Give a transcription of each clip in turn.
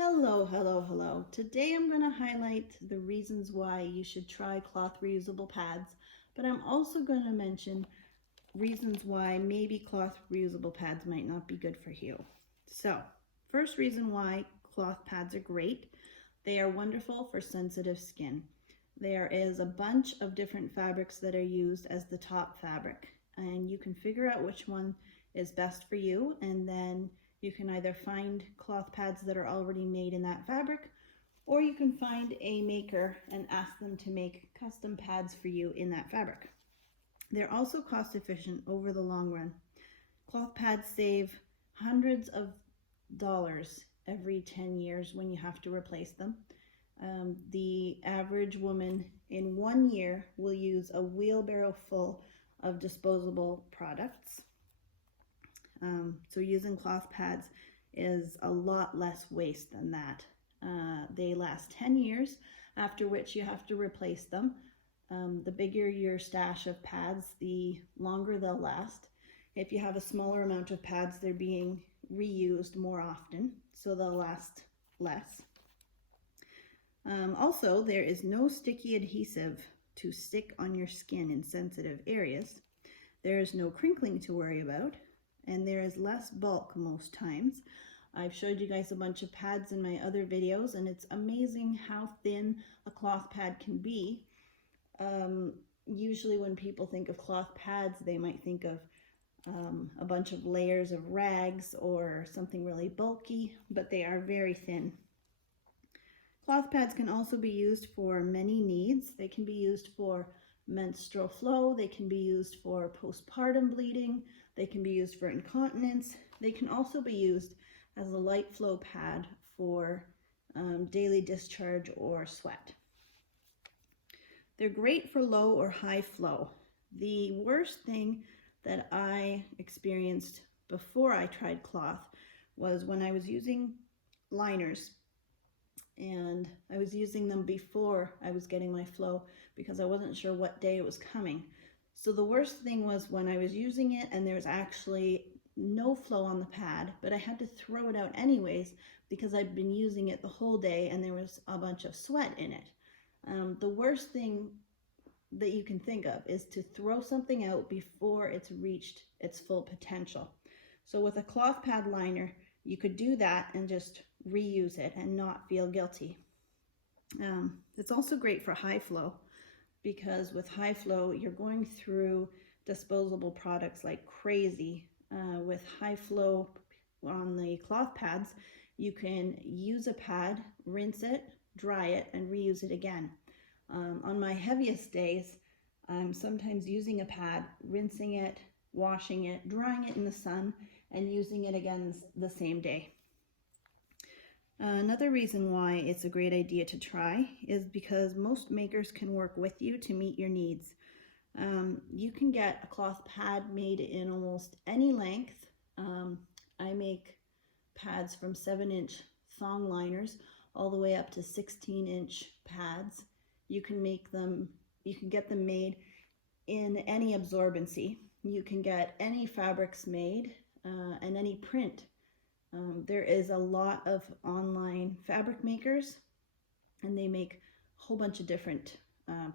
Hello, hello, hello. Today I'm going to highlight the reasons why you should try cloth reusable pads, but I'm also going to mention reasons why maybe cloth reusable pads might not be good for you. So, first reason why cloth pads are great, they are wonderful for sensitive skin. There is a bunch of different fabrics that are used as the top fabric, and you can figure out which one is best for you, and then you can either find cloth pads that are already made in that fabric, or you can find a maker and ask them to make custom pads for you in that fabric. They're also cost efficient over the long run. Cloth pads save hundreds of dollars every 10 years when you have to replace them. The average woman in 1 year will use a wheelbarrow full of disposable products. So using cloth pads is a lot less waste than that. They last 10 years, after which you have to replace them. The bigger your stash of pads, the longer they'll last. If you have a smaller amount of pads, they're being reused more often, so they'll last less. Also, there is no sticky adhesive to stick on your skin in sensitive areas. There is no crinkling to worry about, and there is less bulk most times. I've showed you guys a bunch of pads in my other videos, and it's amazing how thin a cloth pad can be. Usually when people think of cloth pads, they might think of a bunch of layers of rags or something really bulky, but they are very thin. Cloth pads can also be used for many needs. They can be used for menstrual flow, they can be used for postpartum bleeding, they can be used for incontinence. They can also be used as a light flow pad for daily discharge or sweat. They're great for low or high flow. The worst thing that I experienced before I tried cloth was when I was using liners, and I was using them before I was getting my flow because I wasn't sure what day it was coming. So the worst thing was when I was using it and there was actually no flow on the pad, but I had to throw it out anyways because I'd been using it the whole day and there was a bunch of sweat in it. The worst thing that you can think of is to throw something out before it's reached its full potential. So with a cloth pad liner, you could do that and just reuse it and not feel guilty. It's also great for high flow because with high flow, you're going through disposable products like crazy. With high flow on the cloth pads, you can use a pad, rinse it, dry it, and reuse it again. On my heaviest days, I'm sometimes using a pad, rinsing it, washing it, drying it in the sun, and using it again the same day. Another reason why it's a great idea to try is because most makers can work with you to meet your needs. You can get a cloth pad made in almost any length. I make pads from 7-inch thong liners all the way up to 16-inch pads. You can get them made in any absorbency. You can get any fabrics made and any print. There is a lot of online fabric makers, and they make a whole bunch of different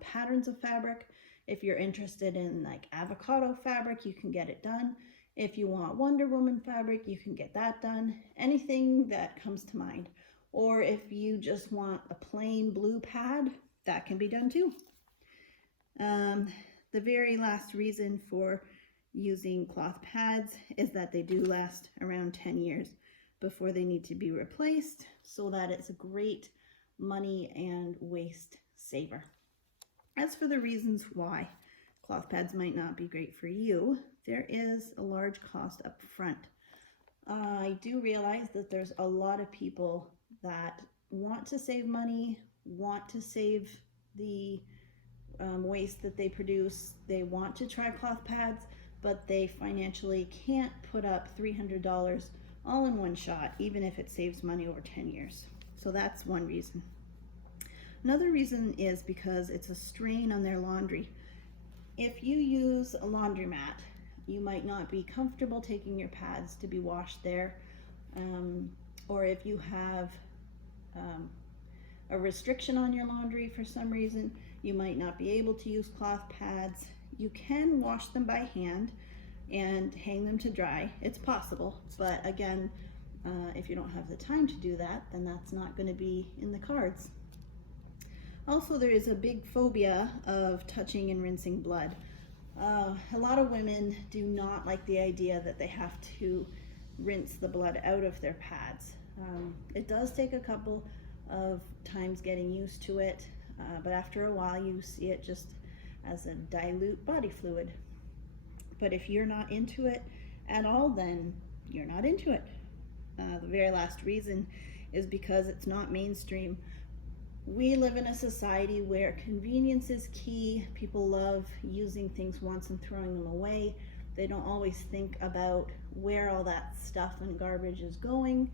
patterns of fabric. If you're interested in like avocado fabric, you can get it done. If you want Wonder Woman fabric, you can get that done. Anything that comes to mind. Or if you just want a plain blue pad, that can be done too. The very last reason for using cloth pads is that they do last around 10 years before they need to be replaced, so that it's a great money and waste saver. As for the reasons why cloth pads might not be great for you, there is a large cost up front. I do realize that there's a lot of people that want to save money, want to save the waste that they produce. They want to try cloth pads, but they financially can't put up $300 all in one shot, even if it saves money over 10 years. So that's one reason. Another reason is because it's a strain on their laundry. If you use a laundromat, you might not be comfortable taking your pads to be washed there. Or if you have a restriction on your laundry for some reason, you might not be able to use cloth pads. You can wash them by hand and hang them to dry. It's possible, but again, if you don't have the time to do that, then that's not going to be in the cards. Also, there is a big phobia of touching and rinsing blood. A lot of women do not like the idea that they have to rinse the blood out of their pads. It does take a couple of times getting used to it, but after a while you see it just as a dilute body fluid. But if you're not into it at all, then you're not into it. The very last reason is because it's not mainstream. We live in a society where convenience is key. People love using things once and throwing them away. They don't always think about where all that stuff and garbage is going,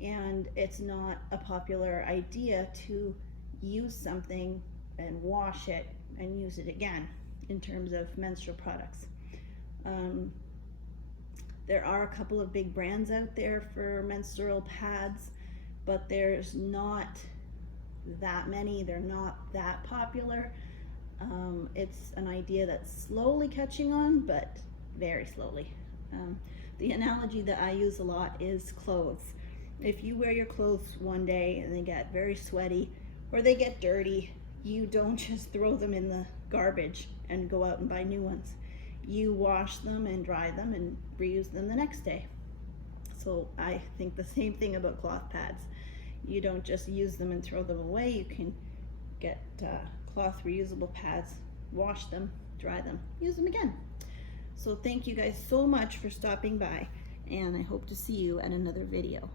and it's not a popular idea to use something and wash it and use it again in terms of menstrual products. There are a couple of big brands out there for menstrual pads, but there's not that many. They're not that popular. It's an idea that's slowly catching on, but very slowly. The analogy that I use a lot is clothes. If you wear your clothes one day and they get very sweaty or they get dirty, you don't just throw them in the garbage and go out and buy new ones. You wash them and dry them and reuse them the next day. So I think the same thing about cloth pads. You don't just use them and throw them away. You can get cloth reusable pads, wash them, dry them, use them again. So thank you guys so much for stopping by, and I hope to see you at another video.